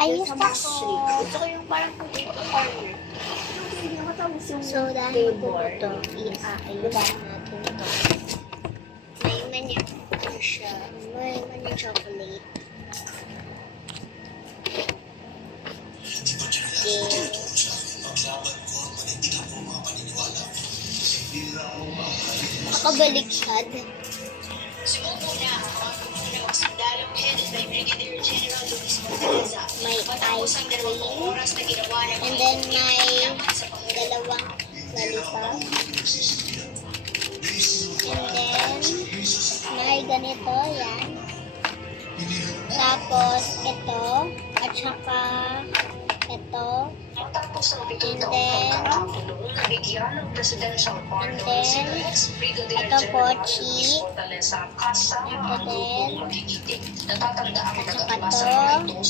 Ayos sa ako. Max Street. Gusto ko yung parang potato corner. Yung hindi ako tapos yung So, dahil po flavor. ito, i-ayusin natin ito. May manya po siya. May manya chocolate. Okay. Nakabaliktad. May ice cream. And then may dalawang lollipop. And then may ganito, yan. Tapos ito. At saka ito. And then ito po, cheese. Ito din. At saka ito.